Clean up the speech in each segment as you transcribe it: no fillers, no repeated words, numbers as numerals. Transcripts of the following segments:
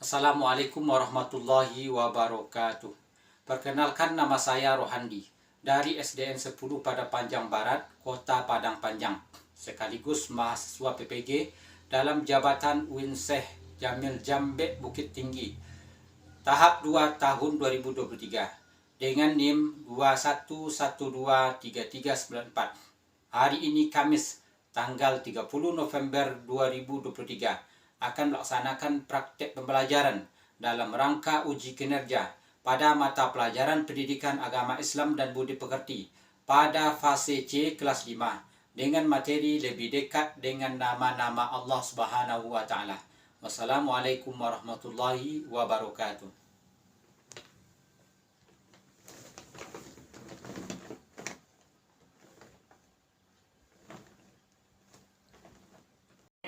Assalamualaikum warahmatullahi wabarakatuh. Perkenalkan, nama saya Rohandi dari SDN 10 Padang Panjang Barat, Kota Padang Panjang, sekaligus mahasiswa PPG dalam jabatan Winseh Jamil Jambe Bukit Tinggi tahap 2 tahun 2023 dengan NIM 21123394. Hari ini Kamis tanggal 30 November 2023 akan melaksanakan praktek pembelajaran dalam rangka uji kinerja pada mata pelajaran Pendidikan Agama Islam dan Budi Pekerti pada fase C kelas 5 dengan materi lebih dekat dengan nama-nama Allah Subhanahu wa taala. Wassalamualaikum warahmatullahi wabarakatuh.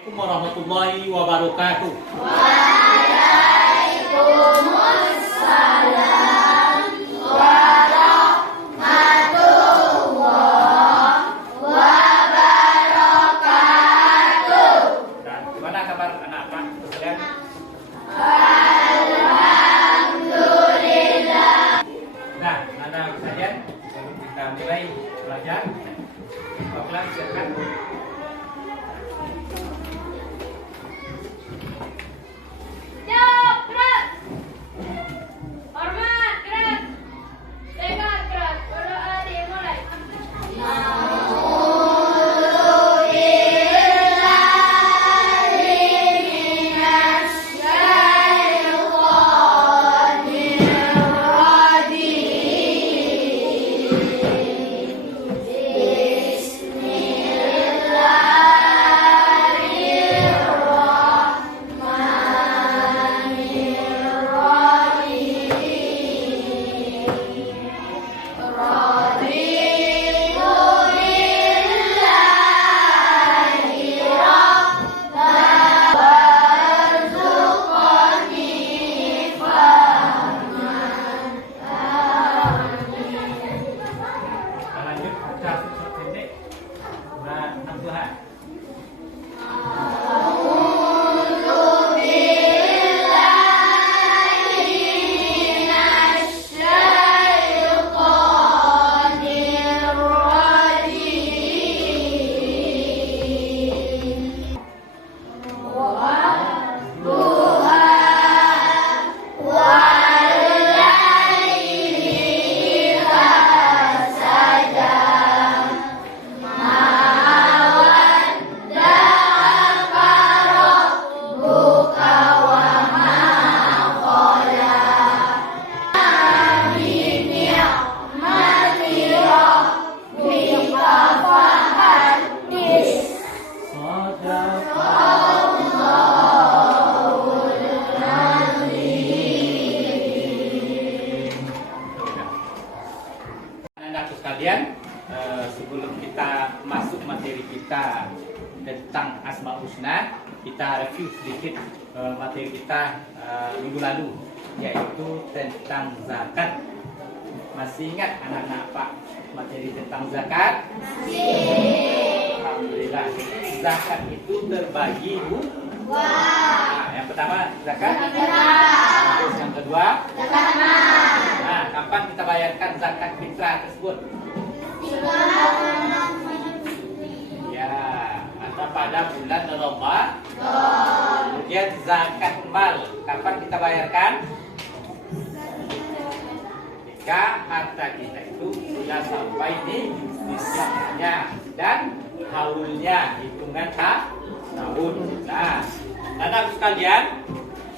Assalamualaikum warahmatullahi wabarakatuh. Waalaikumsalam warahmatullahi wabarakatuh. Nah, gimana kabar anak-anak sekalian? Alhamdulillah. Nah, anak-anak sekalian, sebelum kita mulai belajar, kelas siapkan. Gerak. Hormat, gerak. Tegak, gerak. Berdoa dimulai. Lanjut baca surat pendek surat Al-Tuhan. Anak-anakku sekalian, sebelum kita masuk materi kita tentang Asmaul Husna, kita review sedikit materi kita minggu lalu, yaitu tentang zakat. Masih ingat anak-anak Pak materi tentang zakat? Alhamdulillah. Zakat itu terbagi dua. Nah, yang pertama zakat. Terus yang kedua zakat mal. Nah, kapan kita bayarkan zakat fitrah tersebut? Ya, atau pada bulan Ramadan. Kemudian zakat mal, kapan kita bayarkan? Jika harta kita itu sudah sampai di nisabnya dan haulnya, hitungan tahun. Nah, anak sekalian,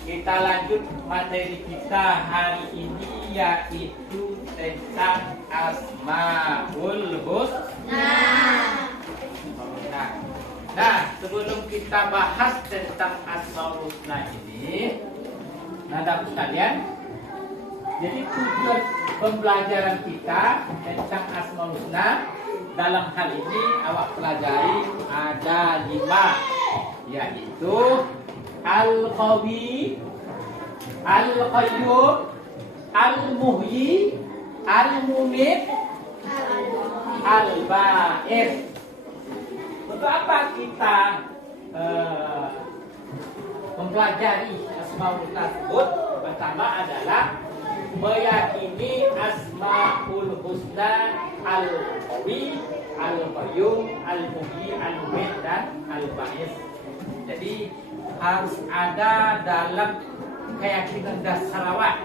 kita lanjut materi kita hari ini, yaitu tentang Asmaul Husna. Nah, sebelum kita bahas tentang Asmaul Husna ini, anak sekalian, jadi tujuan pembelajaran kita tentang Asmaul Husna dalam hal ini awak pelajari ada 5, yaitu Al-Qawi, Al-Qayyum, Al-Muhyi, Al-Mumit, Al-Ba'is. Untuk apa kita mempelajari Asmaul Husna tersebut? Pertama adalah meyakini Asmaul Husna Al-Qawi, Al-Qayyum, Al-Muhyi, Al-Mumit, dan Al-Ba'is. Jadi harus ada dalam keyakinan dasar awak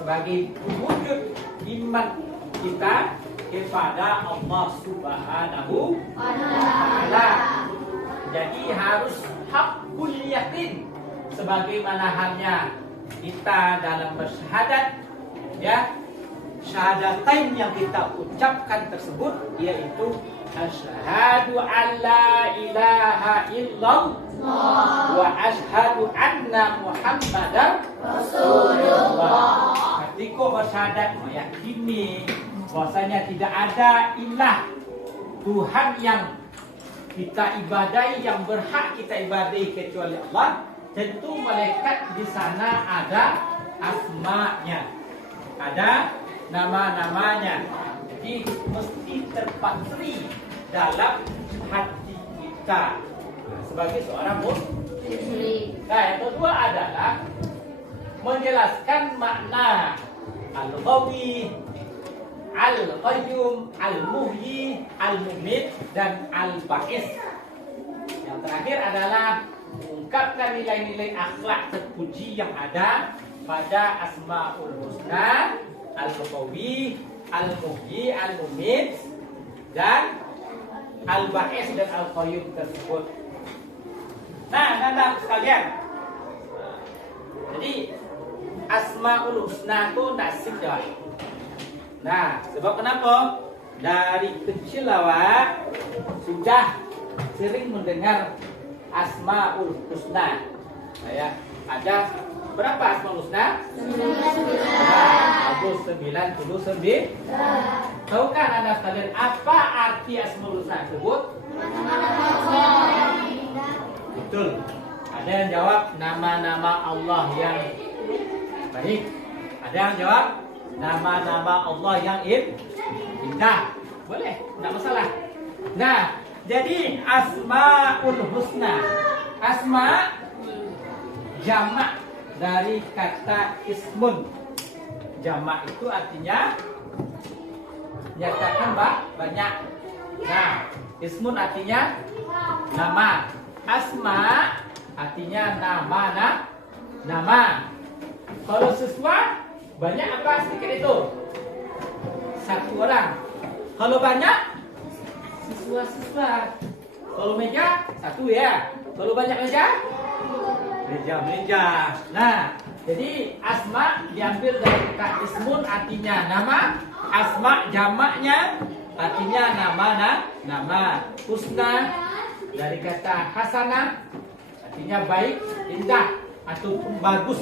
sebagai wujud iman kita kepada Allah Subhanahu wa Ta'ala. Jadi harus hakul yakin sebagaimana halnya kita dalam bersyahadat, ya, syahadatain yang kita ucapkan tersebut yaitu asyhadu an la ilaha illallah wa asyhadu anna muhammadar rasulullah. Ketika bersyahadat meyakini bahwasanya tidak ada ilah Tuhan yang kita ibadai, yang berhak kita ibadai kecuali Allah. Tentu malaikat di sana ada asma'nya, ada nama-namanya. Jadi mesti terpatri dalam hati kita sebagai seorang muslim. Nah, yang kedua adalah menjelaskan makna Al-Qawi, Al-Qayyum, Al-Muhyi, Al-Mumit, dan Al-Ba'is. Yang terakhir adalah mengungkapkan nilai-nilai akhlak terpuji yang ada pada Asmaul Husna, Al-Qawi, Al-Muhyi, Al-Mumit, dan Al-Ba'is dan Al-Qayyum tersebut. Nah, anak-anak sekalian, jadi Asmaul Husna itu nasib dah. Nah, sebab kenapa? Dari kecil awak sudah sering mendengar Asmaul Husna. Ya, ada berapa Asmaul Husna? 99. Tahukah Anda sekalian apa arti Asmaul Husna tersebut? Betul. Ada yang jawab nama-nama Allah yang baik. Ada yang jawab nama-nama Allah yang indah. Boleh, tidak masalah. Nah, jadi Asmaul Husna, asma jamak dari kata ismun. Jamak itu artinya nyatakan banyak. Nah, ismun artinya nama. Asma artinya nama. Kalau siswa banyak apa sedikit itu? Satu orang. Kalau banyak siswa. Kalau meja satu ya. Kalau banyak meja Nah, jadi asma diambil dari kata ismun artinya nama, asma jamaknya artinya nama. Husna dari kata hasanah artinya baik, indah ataupun bagus.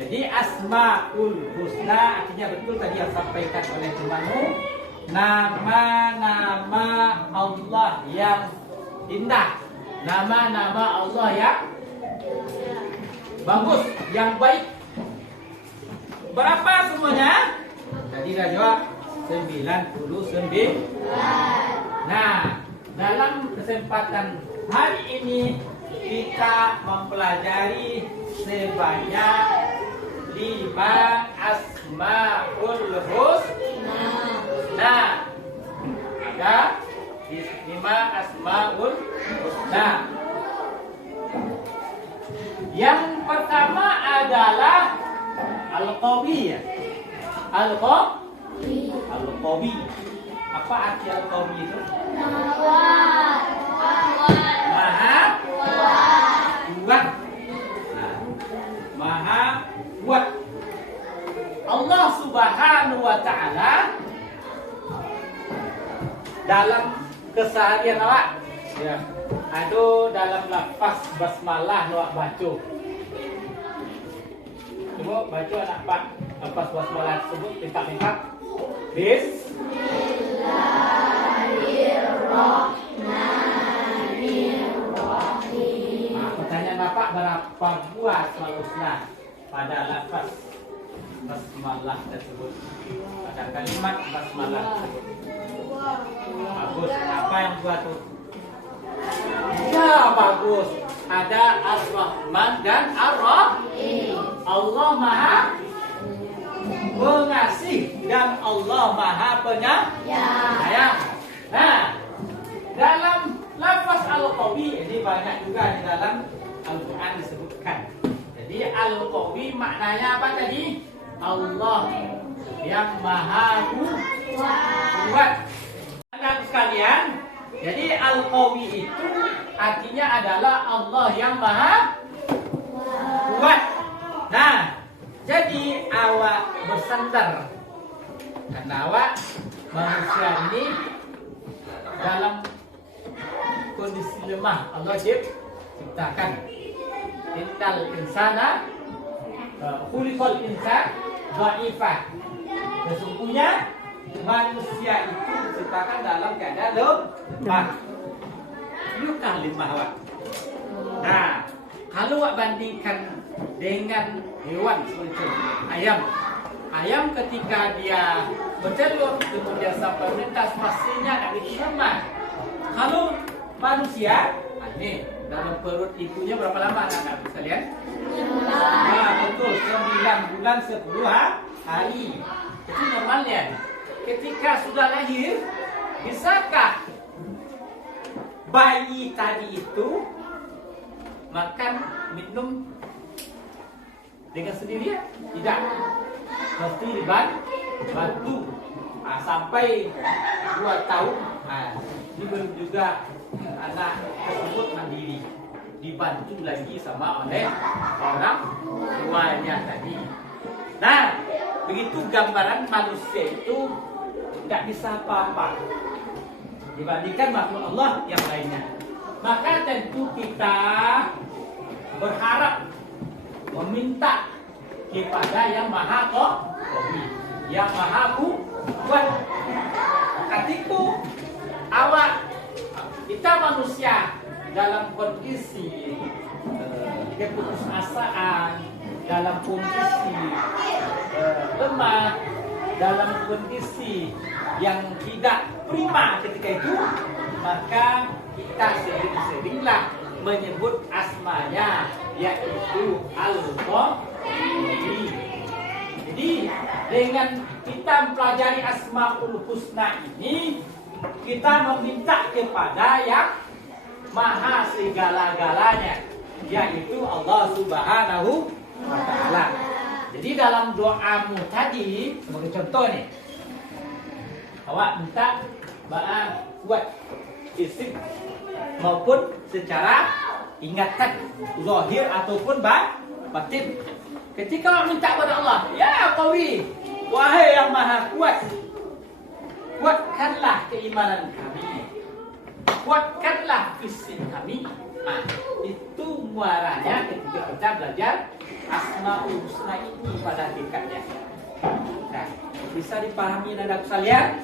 Jadi Asmaul Husna artinya betul tadi yang sampaikan oleh temanmu, nama-nama Allah yang indah, nama-nama Allah yang bagus, yang baik. Berapa semuanya? Tadi dah jawab 99. Nah, dalam kesempatan hari ini kita mempelajari sebanyak 5 Asmaul Husna. Ada 5 Asmaul Husna. Yang pertama adalah Al-Qawi. Al-Qawi. Apa arti Al-Qawi itu? Maha kuat. Maha kuat. Allah Subhanahu wa Ta'ala dalam keseharian awak, ya, ada dalam lafaz basmalah awak baca. Coba baca anak pak lafaz basmalah tersebut, minta. Bismillahirrahmanirrahim. Nah, pertanyaan Bapak, berapa buah Asmaul Husna pada lafaz basmalah tersebut, pada kalimat basmalah tersebut? Bagus. Apa yang dua tuh? Ya, bagus. Ada Ar-Rahman dan Ar-Rahim. Allah Maha Pengasih dan Allah Maha Penyayang. Nah, dalam lafaz Al-Qawi ini banyak juga di dalam Al-Quran disebutkan. Jadi Al-Qawi maknanya apa tadi? Allah yang Maha Kuat. Anak sekalian, jadi Al-Qawi itu artinya adalah Allah yang Maha Kuat. Nah, jadi awak bersandar karena awak manusia ini dalam kondisi lemah. Allah ciptakan innal insana khuliqal insan dha'ifah. Sesungguhnya manusia itu diciptakan dalam keadaan lemah. Yukah lemah awak. Nah, kalau awak bandingkan dengan hewan seperti ayam. Ayam ketika dia bertelur kemudian sampai melintas pastinya ada lemah. Kalau manusia, ini dalam perut ibunya berapa lama anak-anak sekalian? Nah, betul, 9 bulan 10 hari. Itu normalnya. Ketika sudah lahir, bisakah bayi tadi itu makan, minum dengan sendirinya? Tidak. Pasti dibantu. Sampai 2 tahun. Ini belum juga anak tersebut mandiri. Dibantu lagi sama oleh orang tuanya tadi. Nah, begitu gambaran manusia itu tidak bisa apa-apa dibandingkan makhluk Allah yang lainnya. Maka tentu kita berharap meminta kepada yang Maha Qawi, yang Maha Kuat. Ketika awak kita manusia dalam kondisi keputusasaan, dalam kondisi lemah, dalam kondisi yang tidak prima ketika itu, maka kita sering-seringlah menyebut asmanya, yaitu Al-Qawi. Jadi dengan kita mempelajari Asmaul Husna ini, kita meminta kepada yang Maha segala-galanya, yaitu Allah Subhanahu wa Ta'ala. Jadi dalam doamu tadi, sebagai contoh nih, awak minta kuat fisik maupun secara ingatan zahir ataupun batin. Ketika awak minta kepada Allah, ya Qawi, wahai yang Maha Kuat, kuatkanlah keimanan kami, kuatkanlah fisik kami. Nah, itu muaranya ketika kita belajar Asmaul Husna ini pada hakikatnya. Nah, bisa dipahami anak sekalian?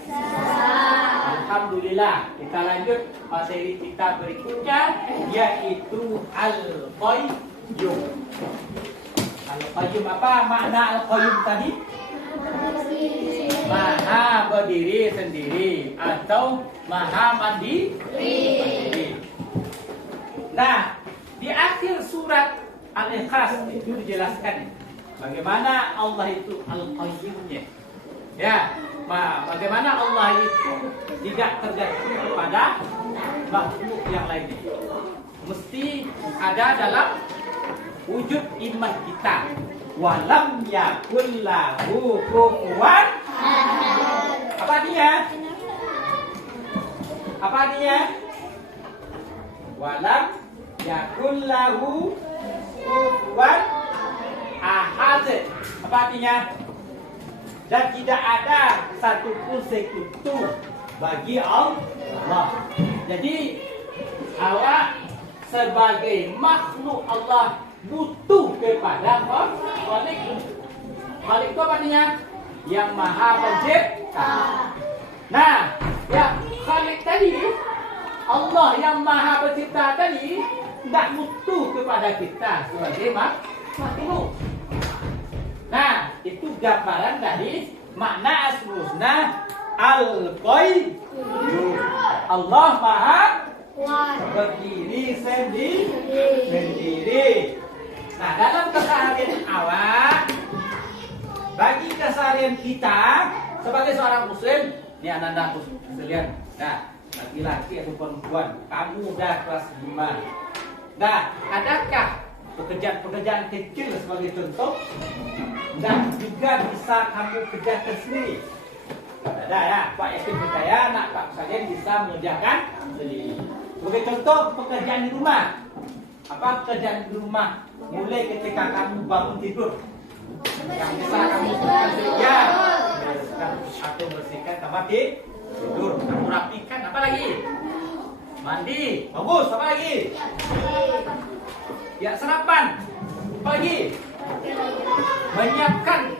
Alhamdulillah. Kita lanjut materi kita berikutnya, yaitu Al-Qayyum. Al-Qayyum, apa makna Al-Qayyum tadi? Maha berdiri sendiri atau Maha mandiri. Nah, di akhir surat Al-Ikhlas itu dijelaskan bagaimana Allah itu Al-Qayyumnya. Ya, bagaimana Allah itu tidak tergantung kepada makhluk yang lainnya. Mesti ada dalam wujud iman kita. Walam yakul lahu kufuwan ahad. Apa dia? Apa dia? Walam yakul lahu kufuwan ahad. Apa artinya? Dan tidak ada satupun sekutu bagi Allah. Jadi awak sebagai makhluk Allah butuh kepada Khalik. Khalik itu apa artinya? Yang Maha Pencipta. Nah, ya Khalik tadi, Allah yang Maha Pencipta tadi tidak butuh kepada kita sebagai makhluk. Nah, itu gambaran dari makna Asmaul Husna Al-Qayyum. Allah Maha berdiri sendiri. Nah, dalam keseharian awak, bagi keseharian kita sebagai seorang muslim, ini anak-anakku sekalian, nah, laki-laki atau perempuan, kamu udah kelas 5. Nah, adakah pekerjaan-pekerjaan kecil sebagai contoh dan juga bisa kamu kerjakan sendiri? Ada ya, Pak Yakin percaya anak Pak kalian bisa mengerjakan sendiri. Sebagai contoh pekerjaan di rumah. Apa pekerjaan di rumah? Mulai ketika kamu bangun tidur, yang bisa kamu lakukan ya, atau bersihkan kamar tidur, kamu rapikan, apa lagi? Mandi, bagus, apa lagi? Ya, sarapan, apa lagi? Menyiapkan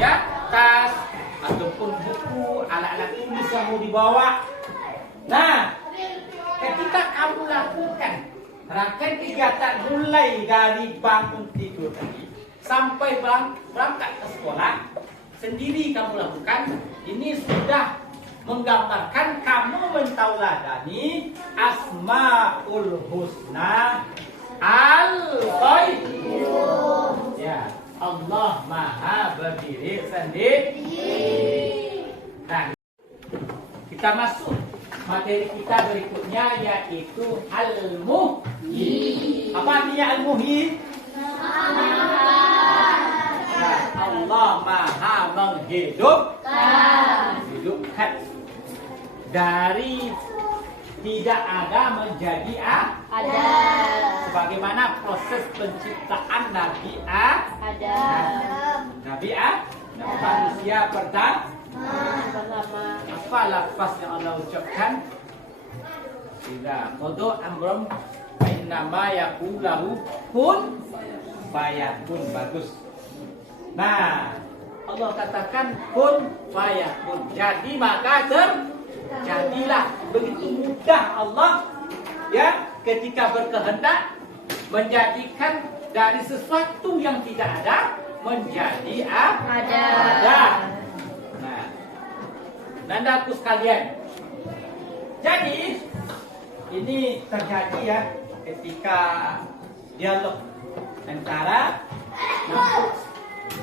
ya tas ataupun buku, alat-alat tulis yang mau dibawa. Nah, ketika kamu lakukan rangkaian kegiatan mulai dari bangun tidur tadi sampai berangkat ke sekolah sendiri kamu lakukan, ini sudah menggambarkan kamu mentauladani Asmaul Husna Al-Qayyum. Ya, Allah Maha berdiri sendiri. Nah, kita masuk materi kita berikutnya yaitu Al-Muhyi. Apa artinya Al-Muhyi? Nah, Allah Maha menghidupkan dari tidak ada menjadi ada. Sebagaimana proses penciptaan Nabi Nabi manusia pertama. Apa lafaz yang Allah ucapkan? Tidak. Qada amrum innama yaqulu kun fayakun. Bagus. Nah, Allah katakan kun fayakun. Jadi maka terjadilah. Begitu mudah Allah ya ketika berkehendak menjadikan dari sesuatu yang tidak ada menjadi ada. Nah, nandaku sekalian. Jadi ini terjadi ya ketika dialog antara Nabi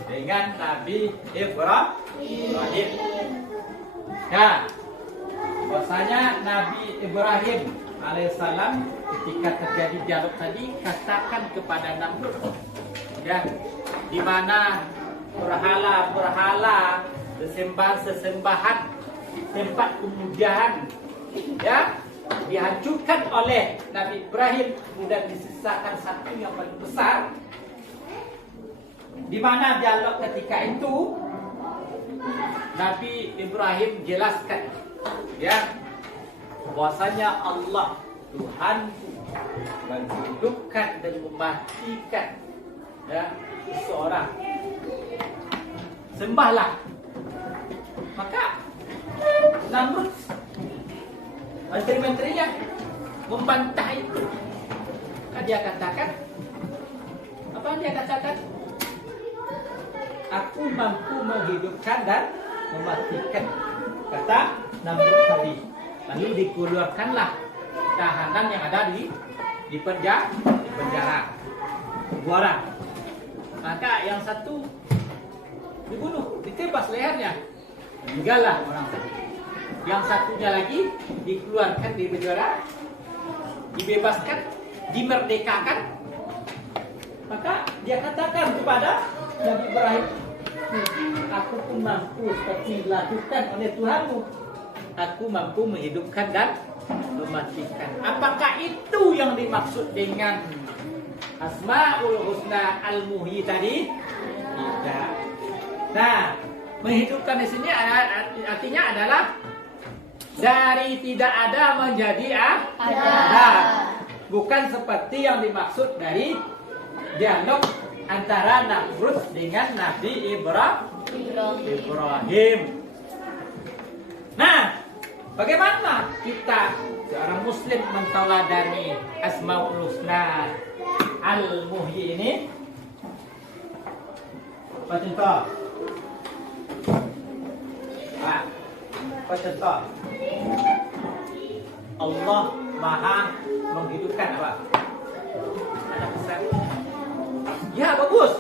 dengan Nabi Ibrahim. Nah, bahwasanya Nabi Ibrahim alaihissalam ketika terjadi dialog tadi katakan kepada Namrud ya, di mana berhala-berhala, sesembahan tempat kemuliaan ya dihancurkan oleh Nabi Ibrahim, kemudian disisakan satu yang paling besar. Di mana dialog ketika itu Nabi Ibrahim jelaskan ya bahwasanya Allah Tuhanku menghidupkan dan mematikan ya seseorang, sembahlah. Maka Namrud menteri-menterinya membantah itu. Maka dia katakan, apa dia katakan? Aku mampu menghidupkan dan mematikan, kata Namrud tadi. Lalu dikeluarkanlah tahanan yang ada di penjara. Dua orang. Maka yang satu dibunuh, ditebas lehernya, meninggallah orang tadi. Yang satunya lagi dikeluarkan dari penjara, dibebaskan, dimerdekakan. Maka dia katakan kepada Nabi Ibrahim, aku pun mampu seperti dilakukan oleh Tuhanmu. Aku mampu menghidupkan dan mematikan. Apakah itu yang dimaksud dengan Asmaul Husna Al-Muhyi tadi? Tidak. Nah, menghidupkan di sini artinya adalah dari tidak ada menjadi ada. Bukan seperti yang dimaksud dari dialog antara Namrud dengan Nabi Ibrahim. Nah, bagaimana kita seorang muslim mentauladani Asmaul Husna Al-Muhyi ini? Apa contoh? Apa contoh? Allah Maha menghidupkan apa? Ada pesan. Ya, bagus.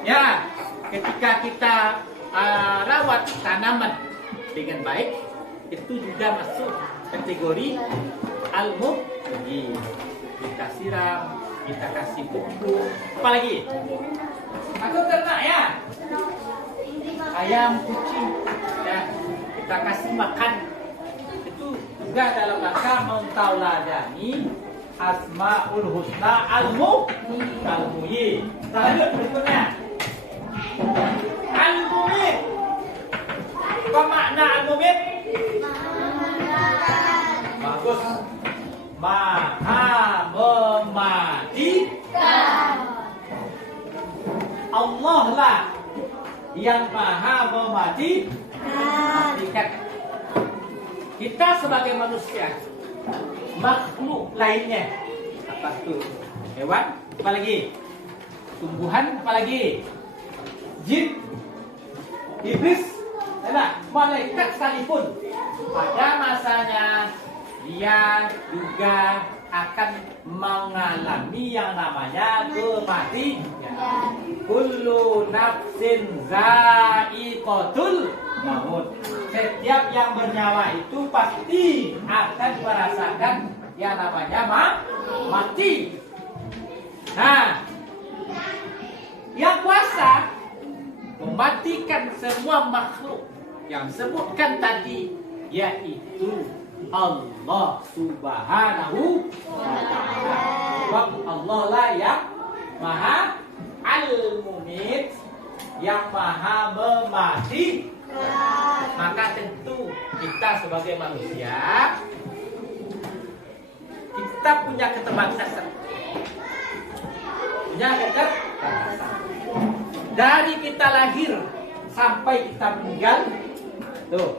Ya, ketika kita rawat tanaman dengan baik, itu juga masuk kategori al-muhyi. Kita siram, kita kasih pupuk. Apa lagi? Aku ternak ya. Ayam, kucing, ya. Kita kasih makan. Itu juga dalam rangka mentauladani Asmaul Husna al-muhyi. Kita lanjut berikutnya. Al-mumit. Apa makna al-mumit? Bagus. Maha mematikan. Allah lah yang maha mematikan. Kita sebagai manusia, makhluk lainnya, apa tuh? Hewan, apa lagi? Tumbuhan, apa lagi? Jin, iblis, malaikat sekalipun, pada masanya dia juga akan mengalami yang namanya kematian. Kullu nafsin za'iqatul maut. Setiap yang bernyawa itu pasti akan merasakan yang namanya mati. Nah, yang kuasa mematikan semua makhluk yang sebutkan tadi, yaitu Allah Subhanahu wa ta'ala. Sebab Allah lah yang maha al-mumit, yang maha mematikan. Maka tentu kita sebagai manusia, kita punya keterbatasan. Dari kita lahir sampai kita meninggal, tuh,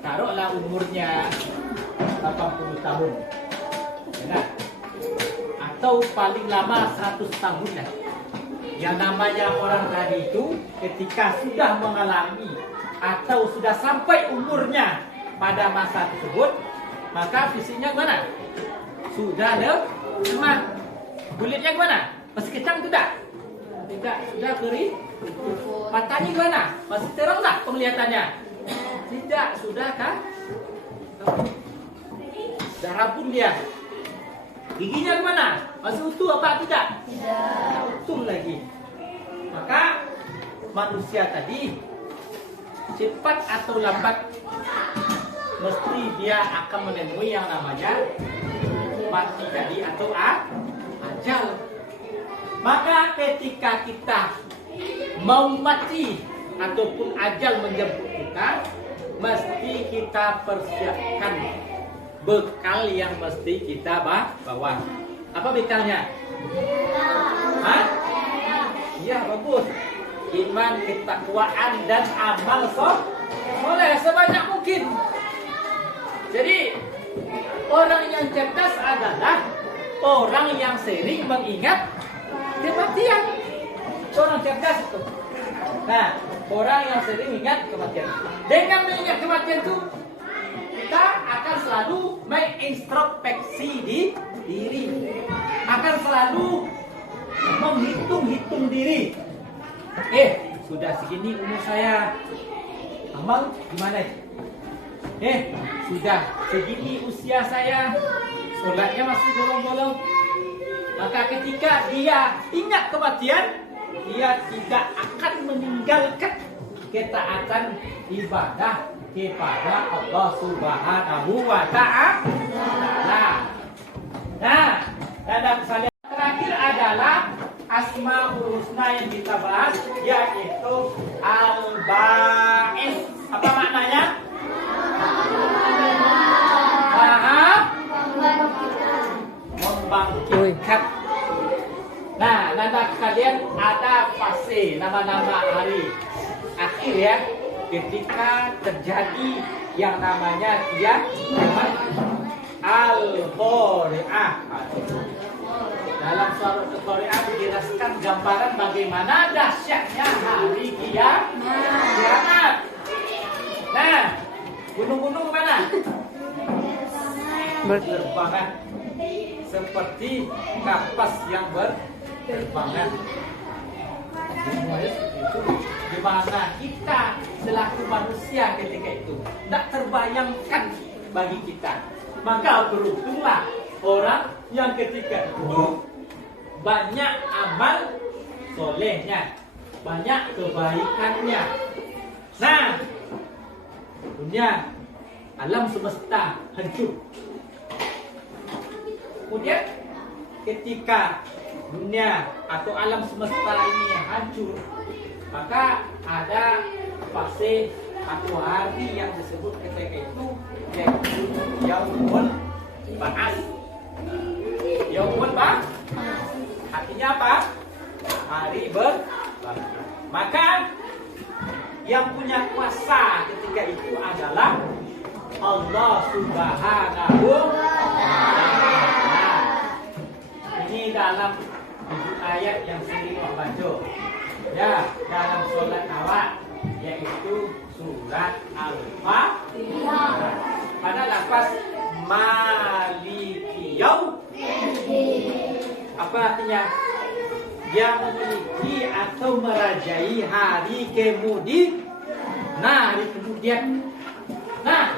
taruhlah umurnya 80 tahun, ya, atau paling lama 100 tahun lah. Yang namanya orang tadi itu ketika sudah mengalami atau sudah sampai umurnya pada masa tersebut, maka fisiknya gimana? Sudah lemah. Kulitnya gimana? Masih kencang tidak? Tidak, sudah kering. Matanya gimana? Masih terang tak penglihatannya? Tidak, sudah kan? Darah pun dia. Giginya gimana? Masih utuh apa tidak? Tidak utuh lagi. Maka manusia tadi cepat atau lambat mesti dia akan menemui yang namanya mati tadi atau ajal. Maka ketika kita mau mati ataupun ajal menjemput kita, mesti kita persiapkan bekal yang mesti kita bawa. Apa bekalnya? Hah? Iya, bagus. Iman, ketakwaan, dan amal soleh sebanyak mungkin. Jadi orang yang cerdas adalah orang yang sering mengingat kematian. Orang cerdas itu. Nah, orang yang sering ingat kematian. Dengan mengingat kematian itu, kita akan selalu mengintrospeksi diri, akan selalu menghitung-hitung diri. Sudah segini umur saya, amal gimana? Sudah segini usia saya, sholatnya masih bolong-bolong. Maka ketika dia ingat kematian, dia tidak akan meninggalkan ketaatan ibadah kepada Allah Subhanahu wa ta'ala. Nah, dan misalnya terakhir adalah Asmaul Husna yang kita bahas, yaitu Al-Ba'is. Apa maknanya? Membangkitkan. Nah, nanda kalian ada fase nama-nama hari akhir ya, ketika terjadi yang namanya Al-Qari'ah. Dalam surat Al-Qari'ah dijelaskan gambaran bagaimana dahsyatnya hari kiamat. Nah, gunung-gunung mana? Berterbangan seperti kapas yang terbangan. Semuanya seperti itu. Di mana kita selaku manusia ketika itu tidak terbayangkan bagi kita. Maka beruntunglah orang yang ketika itu banyak amal solehnya, banyak kebaikannya. Nah, dunia alam semesta hancur. Kemudian ketika dunia atau alam semesta ini hancur, maka ada fase atau hari yang disebut ketika itu yaitu Yaumul Ba'ats. Yaumul Ba'ats artinya apa? Hari berbangkit. Maka yang punya kuasa ketika itu adalah Allah Subhanahu wa Ta'ala. Ini dalam ayat yang sering baca. Ya, dalam sholat awal yaitu surat Al-Fatihah. Pada lafaz Maliki Yaumiddin. Apa artinya? Yang memiliki atau merajai hari kemudian. Nah, hari kemudian. Nah,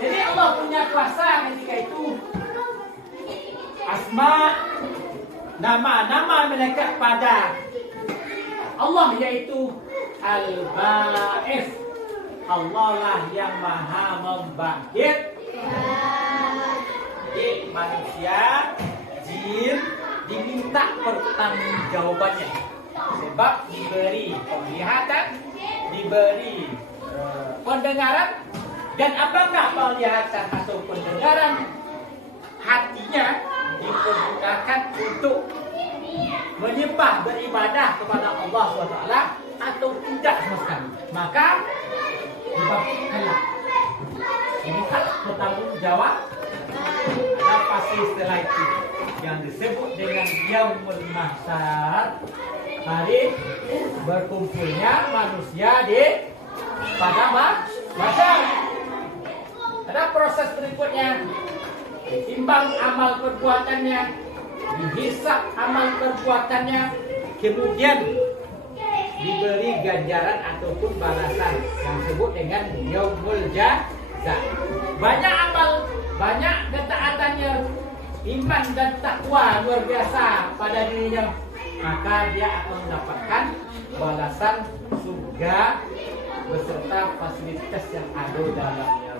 jadi Allah punya kuasa ketika itu. Asma, nama-nama melekat pada Allah yaitu Al-Ba'is. Allah lah yang maha membangkit. Jadi manusia, jin diminta pertanggungjawabannya. Sebab diberi penglihatan, diberi pendengaran, dan apakah penglihatan atau pendengaran hatinya dipergunakan untuk menyembah beribadah kepada Allah SWT atau tidak sama sekali, maka dibangkitkanlah. Ini kan bertanggung jawab. Dan pasti setelah itu yang disebut dengan Yaumul Mahsyar, hari berkumpulnya manusia di padang mahsyar. Ada proses berikutnya, ditimbang amal perbuatannya, dihisab amal perbuatannya, kemudian diberi ganjaran ataupun balasan yang disebut dengan Yaumul Jazaa. Banyak amal, banyak ketaatannya, iman dan takwa luar biasa pada dirinya, maka dia akan mendapatkan balasan surga beserta fasilitas yang ada dalamnya.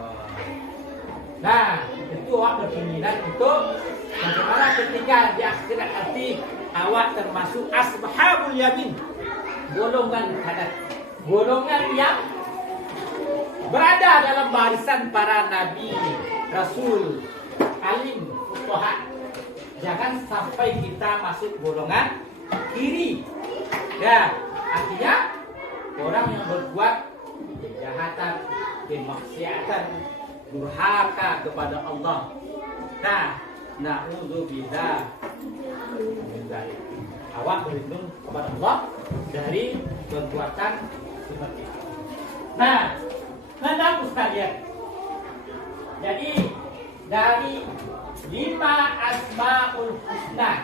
Nah, itu awak berkeinginan untuk bagaimana ketika di akhirat nanti awak termasuk ashabul yamin, golongan kanan, golongan yang berada dalam barisan para nabi, rasul, alim, fuqaha. Jangan sampai kita masuk golongan kiri. Ya, artinya orang yang berbuat kejahatan, kemaksiatan, durhaka kepada Allah. Nah, na'udzubillah. Awak berlindung kepada Allah dari perbuatan seperti itu. Nah, hendak sekalian. Jadi dari 5 Asmaul Husna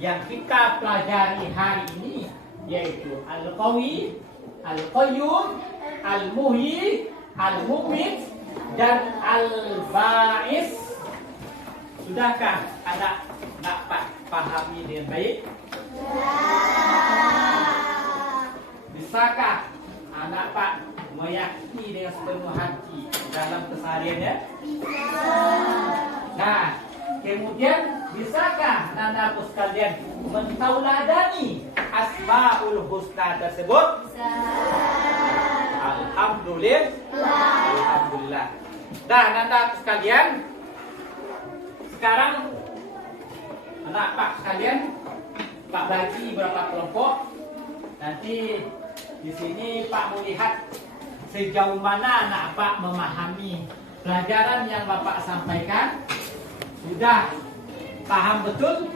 yang kita pelajari hari ini yaitu Al-Qawi, Al-Qayyum, Al-Muhyi, Al-Mumit, dan Al-Ba'is. Sudahkah anak dapat pahami dengan baik? Bisakah anak Pak meyakini dengan sepenuh hati dalam kesehariannya? Nah, kemudian bisakah anak-anakku sekalian mentauladani Asmaul Husna tersebut? Alhamdulillah. Dan anak-anakku sekalian, sekarang anak Pak sekalian, Pak bagi beberapa kelompok. Nanti di sini Pak melihat sejauh mana anak Pak memahami pelajaran yang Bapak sampaikan. Sudah paham betul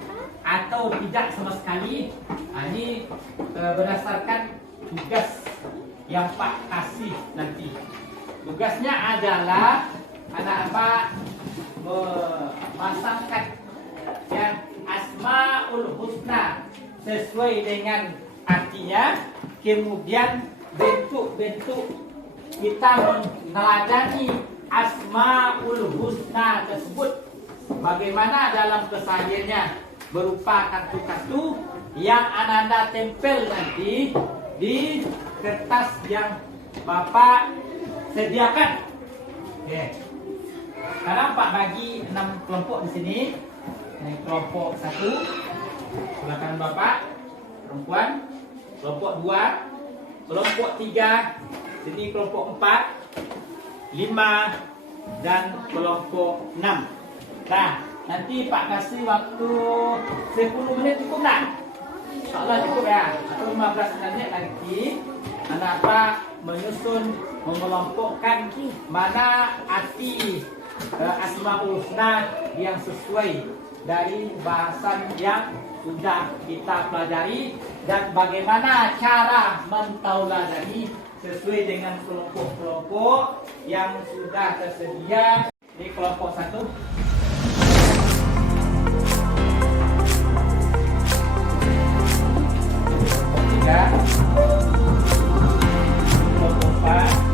atau tidak sama sekali? Ini berdasarkan tugas yang Pak kasih nanti. Tugasnya adalah anak Pak memasangkan yang Asmaul Husna sesuai dengan artinya. Kemudian bentuk-bentuk kita meneladani Asmaul Husna tersebut. Bagaimana dalam kesehariannya, berupa kartu-kartu yang Ananda tempel nanti di kertas yang Bapak sediakan. Oke. Sekarang Pak bagi 6 kelompok di sini. Ini kelompok 1 silakan Bapak perempuan, kelompok 2, kelompok 3, sini kelompok 4, 5 dan kelompok 6. Nah, nanti Pak kasih waktu 10 menit cukup tak? InsyaAllah cukup ya. Atau 15 menit lagi anak Pak menyusun, mengelompokkan mana arti Asmaul Husna yang sesuai dari bahasan yang sudah kita pelajari dan bagaimana cara mentauladani sesuai dengan kelompok-kelompok yang sudah tersedia di kelompok 1. Kelompok 4,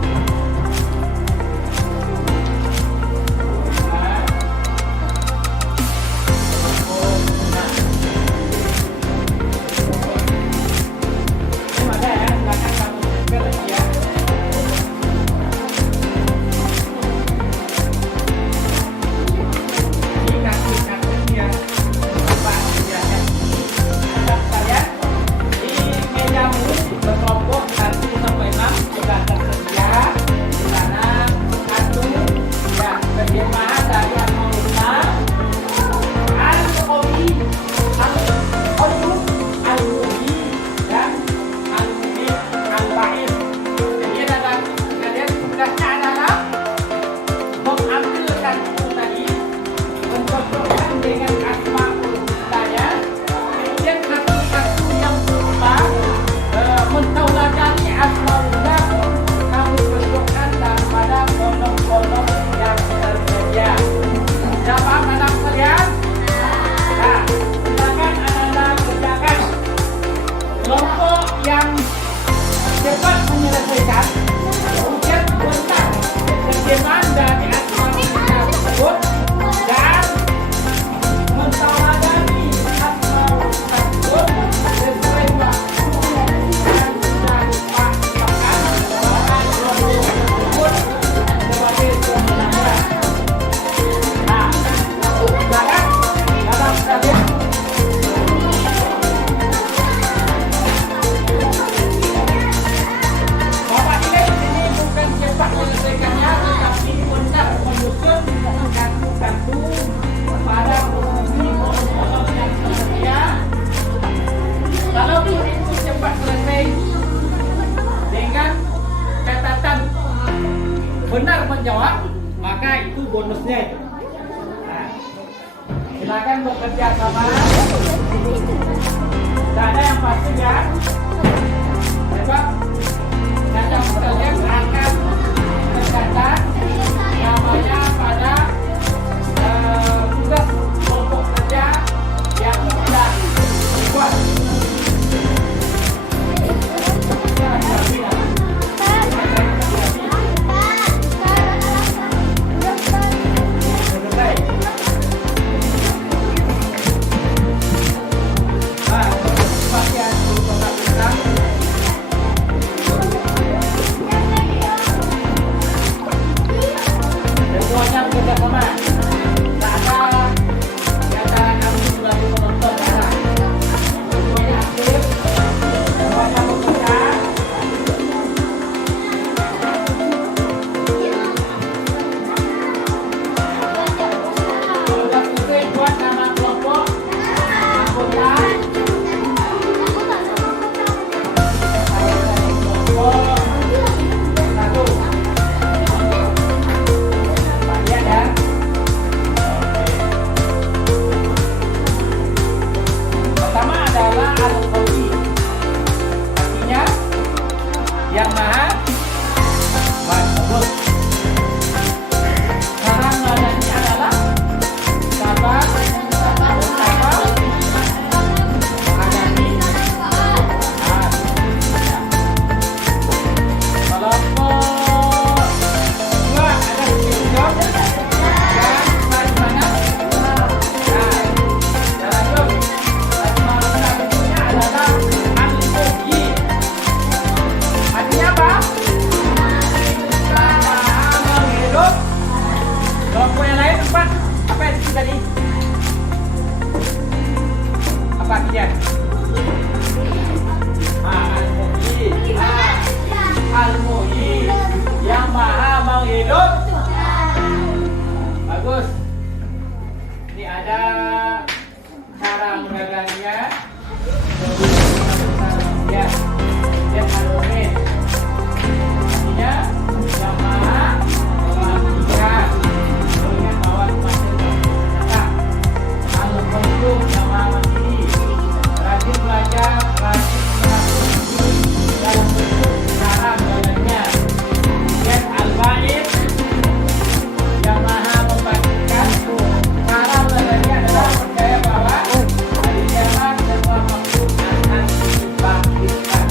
benar menjawab, maka itu bonusnya itu. Nah, silakan bekerja sama. Tidak ada yang pasti ya. Sebab datang sekalian akan tercatat namanya pada tugas kelompok kerja yang sudah dibuat. perhatian. Al-Muhyi. Al-Muhyi yang maha menghidup. Bagus. Ini ada cara menggagangnya. Ya, dia Al-Muhyi. Artinya yang maha mematikan, mengetahui macam-macam. Al-Qayyum yang maha mandiri, rajin belajar, rajin mengatur dalam bentuk cara mengajarnya. Dan Al-Ba'id yang maha membagikan, cara mengajarnya adalah percaya bahwa hari kiamat semua makhluk akan dibangkitkan.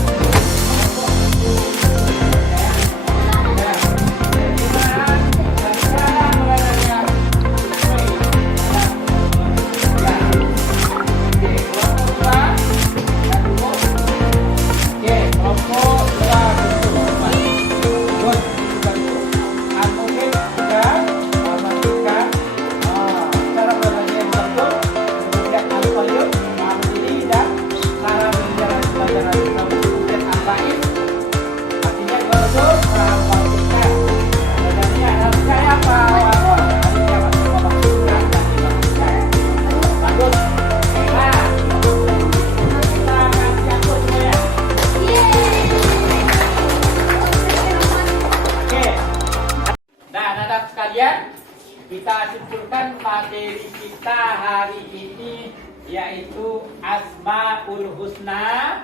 Kita simpulkan materi kita hari ini yaitu Asmaul Husna.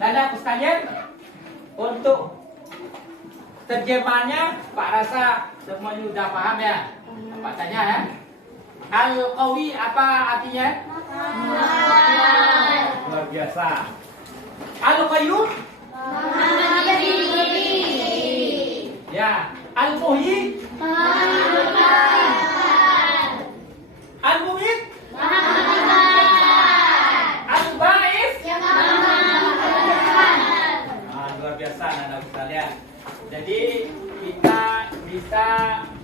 Anak sekalian, untuk terjemahnya Pak rasa semuanya sudah paham ya? Pak tanya ya. Al-Qawi apa artinya? Luar biasa. Al-Qayyum? Ya. Al-Muhyi? Al-Mumit? Al-Ba'is? Luar biasa anak sekalian. Jadi kita bisa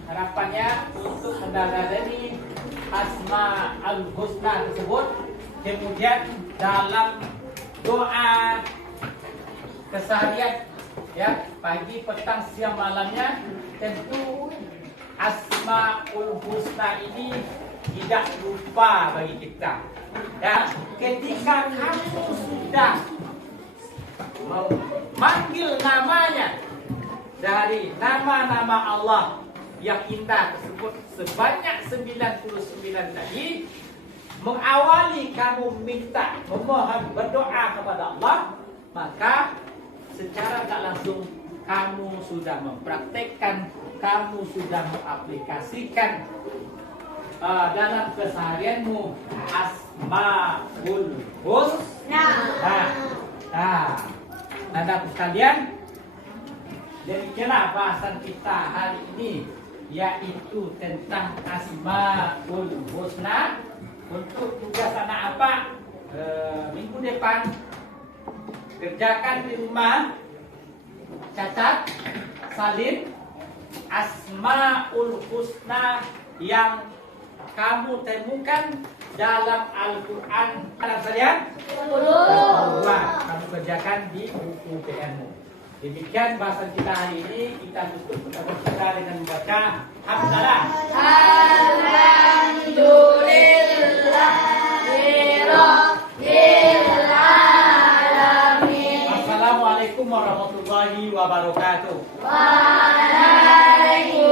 harapannya untuk mendalami Asma al-Husna tersebut, kemudian dalam doa keseharian ya, pagi, petang, siang, malamnya, tentu Asmaul Husna ini tidak lupa bagi kita. Ya, ketika kamu sudah memanggil namanya dari nama-nama Allah yang indah tersebut sebanyak 99 tadi, mengawali kamu minta, memohon, berdoa kepada Allah, maka secara tak langsung kamu sudah mempraktekkan, kamu sudah mengaplikasikan dalam keseharianmu Asmaul Husna. Nah, sekalian, demikianlah bahasan kita hari ini, yaitu tentang Asmaul Husna. Untuk tugas anak apa? Minggu depan kerjakan di rumah, catat, salin Asmaul Husna yang kamu temukan dalam Al-Quran. Anak sekalian, kamu kerjakan di buku PR-mu. Demikian bahasan kita hari ini. Kita tutup kita dengan membaca hamdalah. Assalamualaikum warahmatullahi wabarakatuh. Waalaikumsalam.